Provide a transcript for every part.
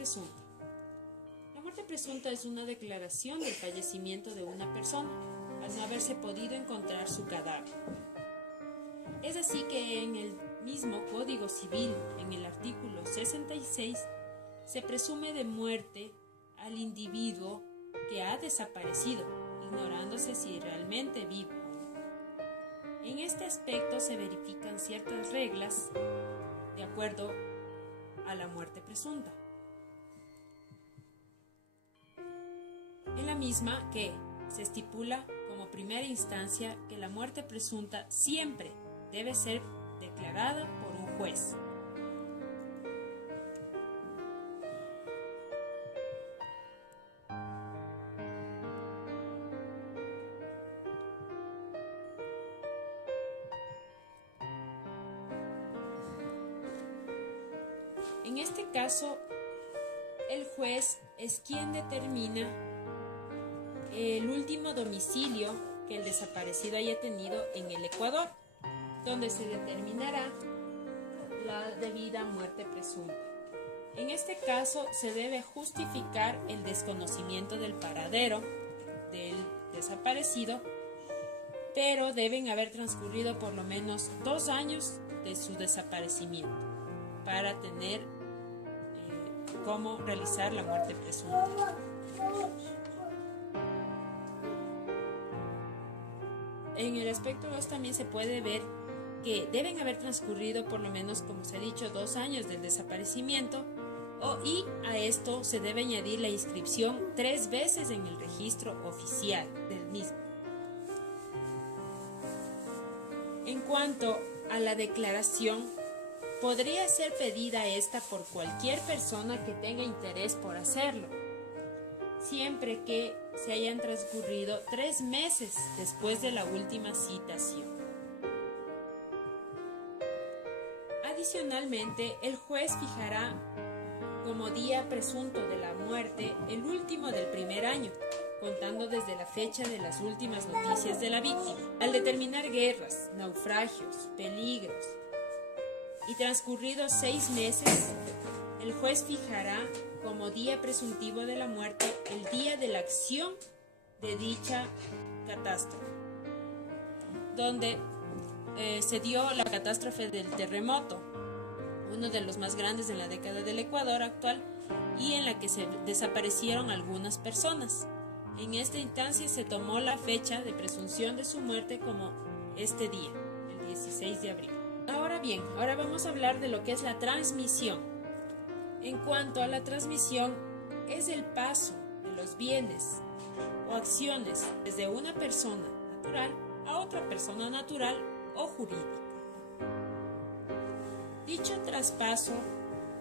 presunta. La muerte presunta es una declaración del fallecimiento de una persona al no haberse podido encontrar su cadáver. Es así que en el mismo Código Civil, en el artículo 66, se presume de muerte al individuo que ha desaparecido, ignorándose si realmente vive. En este aspecto se verifican ciertas reglas de acuerdo a la muerte presunta. En la misma que se estipula como primera instancia que la muerte presunta siempre debe ser declarada por un juez. En este caso, el juez es quien determina el último domicilio que el desaparecido haya tenido en el Ecuador, donde se determinará la debida muerte presunta. En este caso, se debe justificar el desconocimiento del paradero del desaparecido, pero deben haber transcurrido por lo menos 2 años de su desaparecimiento para tener cómo realizar la muerte presunta. En el aspecto 2 también se puede ver que deben haber transcurrido por lo menos, como se ha dicho, 2 años del desaparecimiento, y a esto se debe añadir la inscripción 3 veces en el registro oficial del mismo. En cuanto a la declaración, podría ser pedida esta por cualquier persona que tenga interés por hacerlo, siempre que se hayan transcurrido 3 meses después de la última citación. Adicionalmente, el juez fijará como día presunto de la muerte el último del primer año, contando desde la fecha de las últimas noticias de la víctima. Al determinar guerras, naufragios, peligros y transcurridos 6 meses, el juez fijará como día presuntivo de la muerte el día de la acción de dicha catástrofe, donde se dio la catástrofe del terremoto, uno de los más grandes en la década del Ecuador actual, y en la que se desaparecieron algunas personas. En esta instancia se tomó la fecha de presunción de su muerte como este día, el 16 de abril. Ahora vamos a hablar de lo que es la transmisión. En cuanto a la transmisión, es el paso de los bienes o acciones desde una persona natural a otra persona natural o jurídica. Dicho traspaso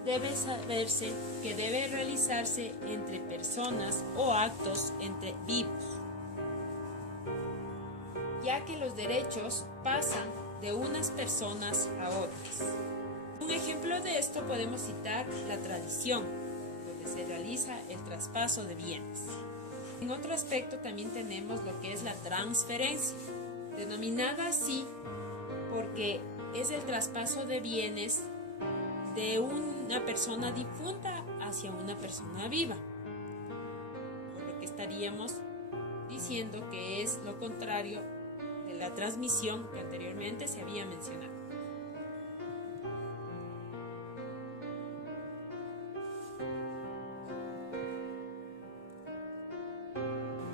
debe saberse que debe realizarse entre personas o actos entre vivos, ya que los derechos pasan de unas personas a otras. Un ejemplo de esto podemos citar la tradición, donde se realiza el traspaso de bienes. En otro aspecto también tenemos lo que es la transferencia, denominada así porque es el traspaso de bienes de una persona difunta hacia una persona viva, por lo que estaríamos diciendo que es lo contrario de la transmisión que anteriormente se había mencionado.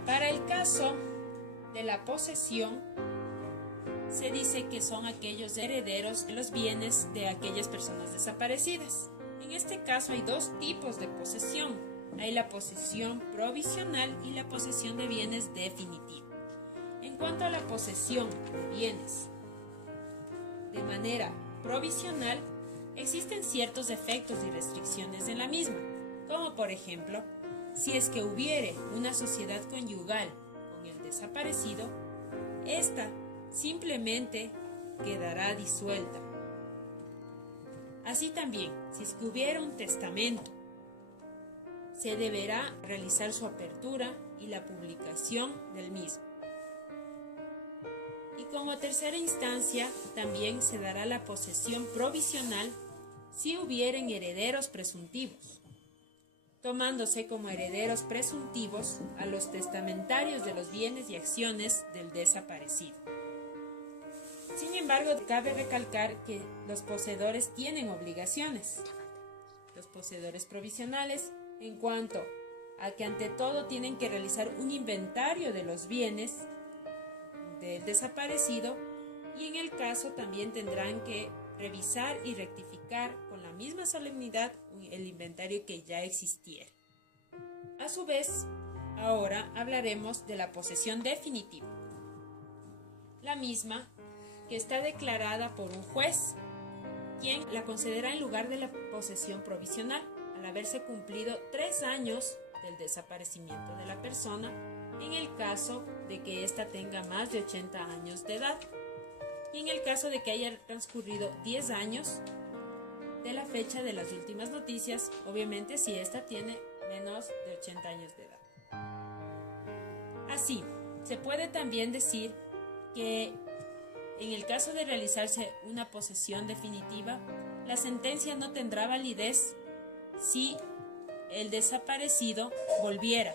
Para el caso de la posesión, se dice que son aquellos herederos de los bienes de aquellas personas desaparecidas. En este caso hay 2 tipos de posesión. Hay la posesión provisional y la posesión de bienes definitiva. En cuanto a la posesión de bienes de manera provisional, existen ciertos efectos y restricciones en la misma, como por ejemplo, si es que hubiere una sociedad conyugal con el desaparecido, esta simplemente quedará disuelta. Así también, si es que hubiera un testamento, se deberá realizar su apertura y la publicación del mismo. Y como tercera instancia, también se dará la posesión provisional si hubieren herederos presuntivos. tomándose como herederos presuntivos a los testamentarios de los bienes y acciones del desaparecido. Sin embargo, cabe recalcar que los poseedores tienen obligaciones. Los poseedores provisionales, en cuanto a que ante todo tienen que realizar un inventario de los bienes del desaparecido, y en el caso también tendrán que revisar y rectificar con la misma solemnidad el inventario que ya existiera. A su vez, ahora hablaremos de la posesión definitiva. La misma, que está declarada por un juez, quien la concederá en lugar de la posesión provisional, al haberse cumplido 3 años del desaparecimiento de la persona, en el caso de que ésta tenga más de 80 años de edad, y en el caso de que haya transcurrido 10 años de la fecha de las últimas noticias, obviamente si ésta tiene menos de 80 años de edad. Así, se puede también decir que en el caso de realizarse una posesión definitiva, la sentencia no tendrá validez si el desaparecido volviera.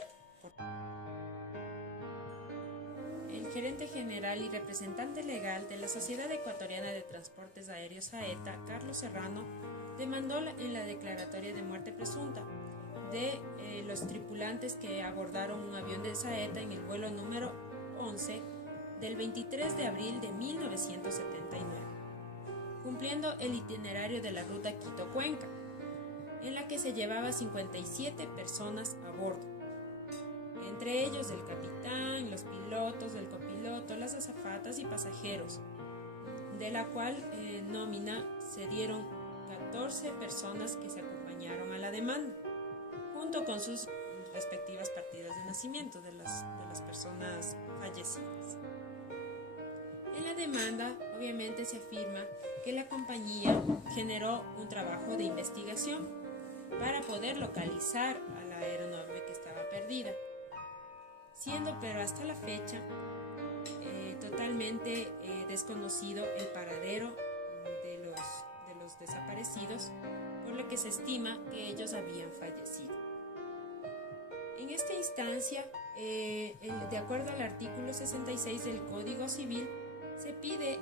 El gerente general y representante legal de la Sociedad Ecuatoriana de Transportes Aéreos AETA, Carlos Serrano, demandó en la declaratoria de muerte presunta de los tripulantes que abordaron un avión de SAETA en el vuelo número 11 del 23 de abril de 1979, cumpliendo el itinerario de la ruta Quito-Cuenca, en la que se llevaba 57 personas a bordo, entre ellos el capitán, los pilotos, el copiloto, las azafatas y pasajeros, de la cual nómina se dieron 14 personas que se acompañaron a la demanda, junto con sus respectivas partidas de nacimiento de las personas fallecidas. En la demanda, obviamente, se afirma que la compañía generó un trabajo de investigación para poder localizar a la aeronave que estaba perdida, siendo pero hasta la fecha totalmente desconocido el paradero de los desaparecidos, por lo que se estima que ellos habían fallecido. En esta instancia, de acuerdo al artículo 66 del Código Civil, se pide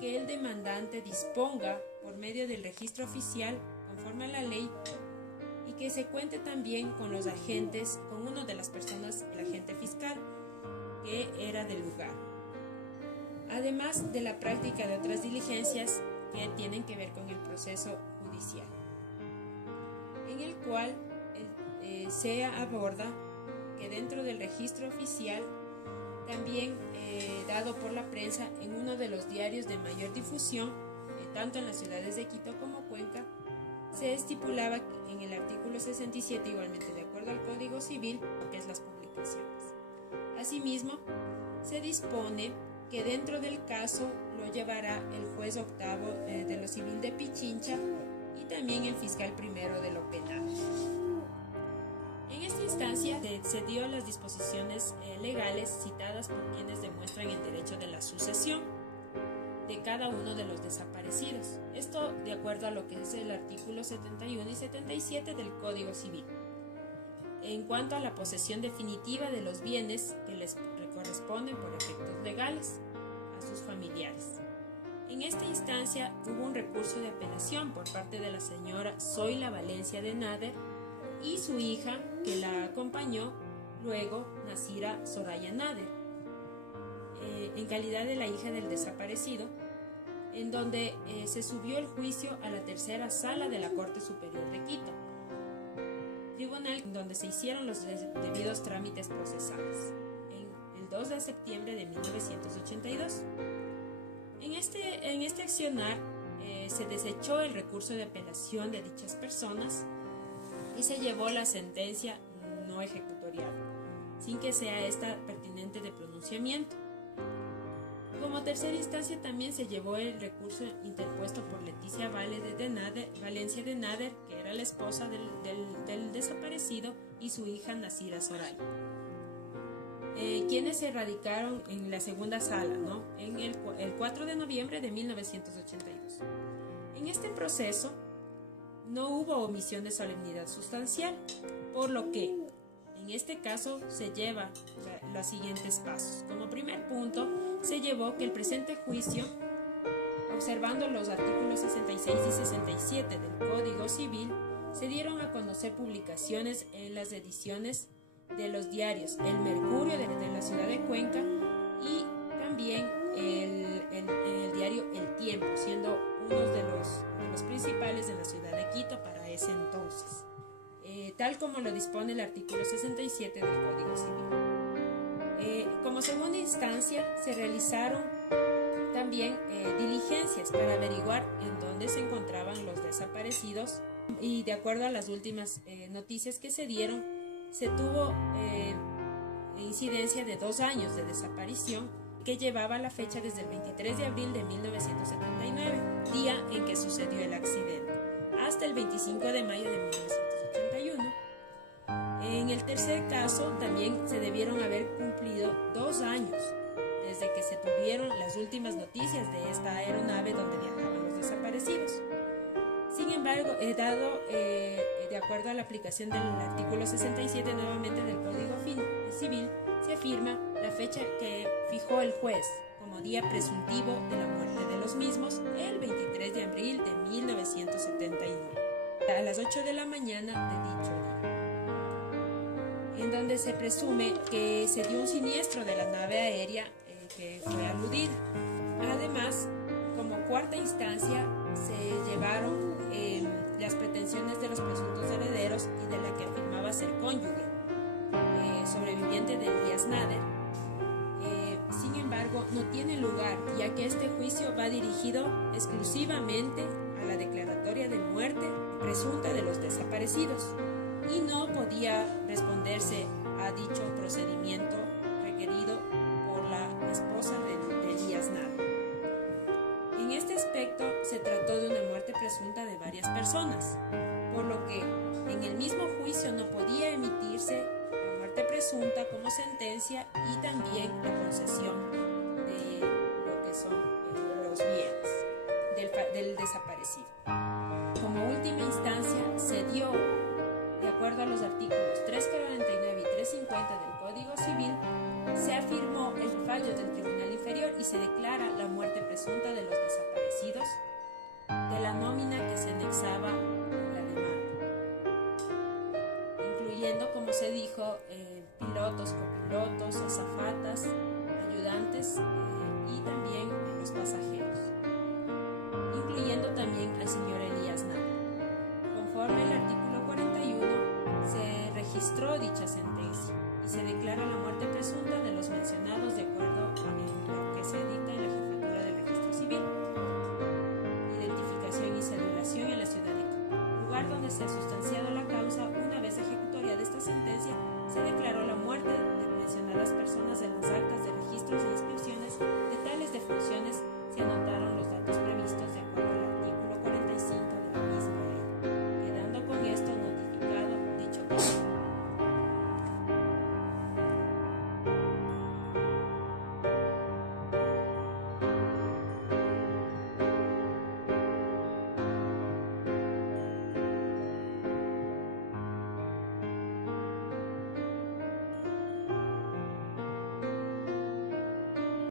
que el demandante disponga, por medio del registro oficial, conforme a la ley, y que se cuente también con los agentes, con una de las personas, el agente fiscal, que era del lugar, además de la práctica de otras diligencias que tienen que ver con el proceso judicial, en el cual se aborda que dentro del registro oficial, también dado por la prensa en uno de los diarios de mayor difusión, tanto en las ciudades de Quito como Cuenca, se estipulaba en el artículo 67, igualmente de acuerdo al Código Civil, lo que es las publicaciones. Asimismo, se dispone que dentro del caso lo llevará el juez octavo de lo civil de Pichincha y también el fiscal primero de lo penal. En esta instancia se dio las disposiciones legales citadas por quienes demuestran el derecho de la sucesión de cada uno de los desaparecidos. Esto de acuerdo a lo que es el artículo 71 y 77 del Código Civil. En cuanto a la posesión definitiva de los bienes que les corresponden por efectos legales a sus familiares. En esta instancia hubo un recurso de apelación por parte de la señora Zoila Valencia de Nader y su hija que la acompañó, luego Nasira Soraya Nader, en calidad de la hija del desaparecido, en donde se subió el juicio a la tercera sala de la Corte Superior de Quito, tribunal en donde se hicieron los debidos trámites procesales, el 2 de septiembre de 1982. En este accionar se desechó el recurso de apelación de dichas personas y se llevó la sentencia no ejecutorial, sin que sea esta pertinente de pronunciamiento. Como tercera instancia también se llevó el recurso interpuesto por Leticia Valencia de Nader, que era la esposa del desaparecido, y su hija Nasira Soraya, quienes se radicaron en la segunda sala, ¿no? En el 4 de noviembre de 1982. En este proceso no hubo omisión de solemnidad sustancial, por lo que en este caso se lleva los siguientes pasos. Como primer punto, se llevó que el presente juicio, observando los artículos 66 y 67 del Código Civil, se dieron a conocer publicaciones en las ediciones de los diarios El Mercurio de la ciudad de Cuenca y también el diario El Tiempo, siendo uno de los principales en la ciudad de Quito para ese entonces, tal como lo dispone el artículo 67 del Código Civil. Como segunda instancia, se realizaron también diligencias para averiguar en dónde se encontraban los desaparecidos y de acuerdo a las últimas noticias que se dieron, se tuvo incidencia de 2 años de desaparición que llevaba la fecha desde el 23 de abril de 1979, día en que sucedió el accidente, hasta el 25 de mayo de 1981. En el tercer caso, también se debieron haber cumplido 2 años desde que se tuvieron las últimas noticias de esta aeronave donde viajaban los desaparecidos. Sin embargo, de acuerdo a la aplicación del artículo 67 nuevamente del Código Civil, se afirma la fecha que fijó el juez como día presuntivo de la muerte de los mismos, el 23 de abril de 1979, a las 8 de la mañana de dicho día, en donde se presume que se dio un siniestro de la nave aérea que fue aludida. Además, como cuarta instancia, se llevaron las pretensiones de los presuntos herederos y de la que afirmaba ser cónyuge, sobreviviente de Elías Nader. Sin embargo, no tiene lugar, ya que este juicio va dirigido exclusivamente a la declaratoria de muerte presunta de los desaparecidos y no podía responderse a dicho procedimiento requerido por la esposa de Elías Nader. En este aspecto se trató de una muerte presunta de varias personas, por lo que en el mismo juicio no podía emitirse la muerte presunta como sentencia y también la concesión de lo que son los bienes del desaparecido. Como última instancia se dio, de acuerdo a los artículos 349 y 350 del Código Civil, se afirmó el fallo del Tribunal Inferior y se declara la muerte presunta de los desaparecidos de la nómina que se anexaba en la demanda, incluyendo, como se dijo, pilotos, copilotos, azafatas, ayudantes y también los pasajeros, incluyendo también al señor Elías Nader. Conforme al artículo 41, se registró dicha sentencia y se declara la muerte presunta de los mencionados de acuerdo a lo que se dicta en la Jefatura del Registro Civil, identificación y cedulación en la ciudad de Quito, lugar donde se ha sustanciado la causa